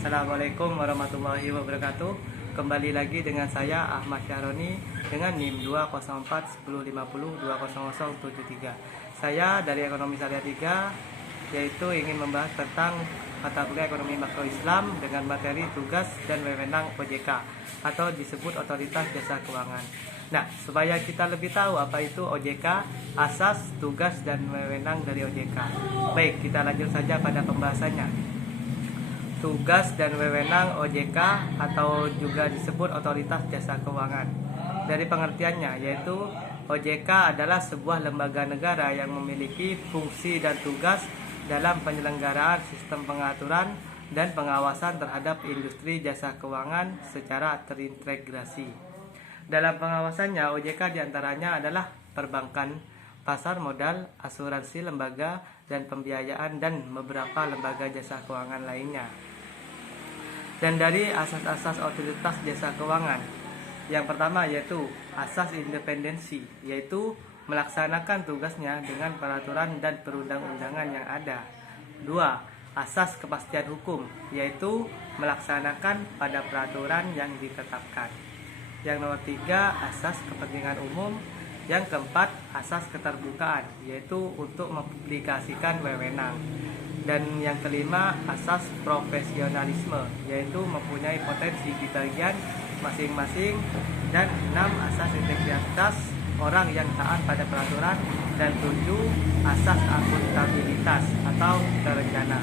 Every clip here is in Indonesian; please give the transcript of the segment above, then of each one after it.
Assalamualaikum warahmatullahi wabarakatuh. Kembali lagi dengan saya Ahmad Syahroni dengan NIM 2041050200073. Saya dari Ekonomi Syariah 3, yaitu ingin membahas tentang mata kuliah Ekonomi Makro Islam dengan materi tugas dan wewenang OJK atau disebut Otoritas Jasa Keuangan. Nah, supaya kita lebih tahu apa itu OJK, asas, tugas, dan wewenang dari OJK. Baik, kita lanjut saja pada pembahasannya. Tugas dan wewenang OJK atau juga disebut Otoritas Jasa Keuangan. Dari pengertiannya, yaitu OJK adalah sebuah lembaga negara yang memiliki fungsi dan tugas dalam penyelenggaraan sistem pengaturan dan pengawasan terhadap industri jasa keuangan secara terintegrasi. Dalam pengawasannya, OJK diantaranya adalah perbankan, pasar modal, asuransi lembaga dan pembiayaan, dan beberapa lembaga jasa keuangan lainnya. Dan dari asas-asas Otoritas Jasa Keuangan, yang pertama yaitu asas independensi, yaitu melaksanakan tugasnya dengan peraturan dan perundang-undangan yang ada. 2. Asas kepastian hukum, yaitu melaksanakan pada peraturan yang ditetapkan. Yang nomor 3, asas kepentingan umum. Yang keempat, asas keterbukaan, yaitu untuk mempublikasikan wewenang. Dan yang kelima, asas profesionalisme, yaitu mempunyai potensi di bagian masing-masing. Dan 6, asas integritas, orang yang taat pada peraturan. Dan 7, asas akuntabilitas atau terencana.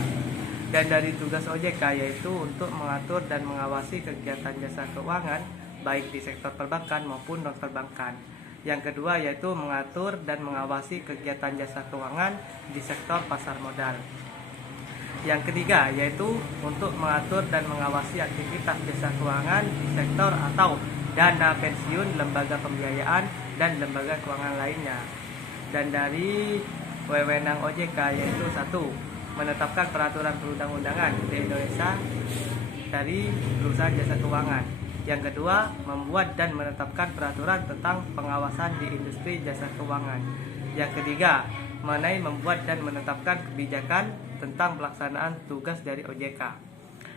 Dan dari tugas OJK yaitu untuk mengatur dan mengawasi kegiatan jasa keuangan baik di sektor perbankan maupun non-perbankan. Yang kedua yaitu mengatur dan mengawasi kegiatan jasa keuangan di sektor pasar modal. Yang ketiga yaitu untuk mengatur dan mengawasi aktivitas jasa keuangan di sektor atau dana pensiun, lembaga pembiayaan, dan lembaga keuangan lainnya. Dan dari wewenang OJK yaitu 1. Menetapkan peraturan perundang-undangan di Indonesia dari perusahaan jasa keuangan. Yang kedua, membuat dan menetapkan peraturan tentang pengawasan di industri jasa keuangan. Yang ketiga, mengenai membuat dan menetapkan kebijakan tentang pelaksanaan tugas dari OJK.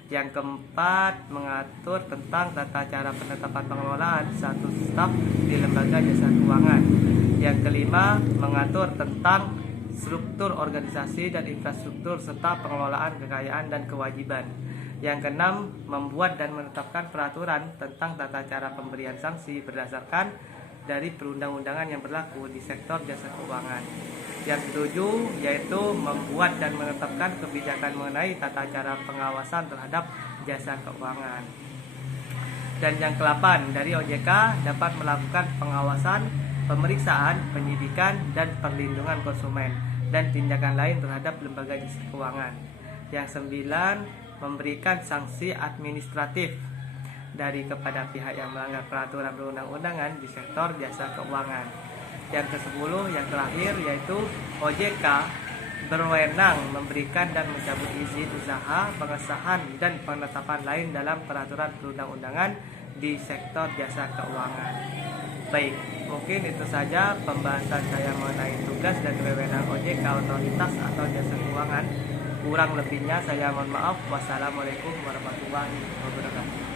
Yang keempat, mengatur tentang tata cara penetapan pengelolaan satu staf di lembaga jasa keuangan. Yang kelima, mengatur tentang struktur organisasi dan infrastruktur serta pengelolaan kekayaan dan kewajiban. Yang keenam, membuat dan menetapkan peraturan tentang tata cara pemberian sanksi berdasarkan dari perundang-undangan yang berlaku di sektor jasa keuangan. Yang ketujuh, yaitu membuat dan menetapkan kebijakan mengenai tata cara pengawasan terhadap jasa keuangan. Dan yang ke-8, dari OJK dapat melakukan pengawasan, pemeriksaan, penyidikan, dan perlindungan konsumen, dan tindakan lain terhadap lembaga jasa keuangan. Yang 9, memberikan sanksi administratif dari kepada pihak yang melanggar peraturan perundang-undangan di sektor jasa keuangan. Yang ke-10, yang terakhir, yaitu OJK berwenang memberikan dan mencabut izin usaha, pengesahan, dan penetapan lain dalam peraturan perundang-undangan di sektor jasa keuangan. Baik, mungkin itu saja pembahasan saya mengenai tugas dan wewenang OJK, Otoritas atau Jasa Keuangan. Kurang lebihnya saya mohon maaf. Wassalamualaikum warahmatullahi wabarakatuh.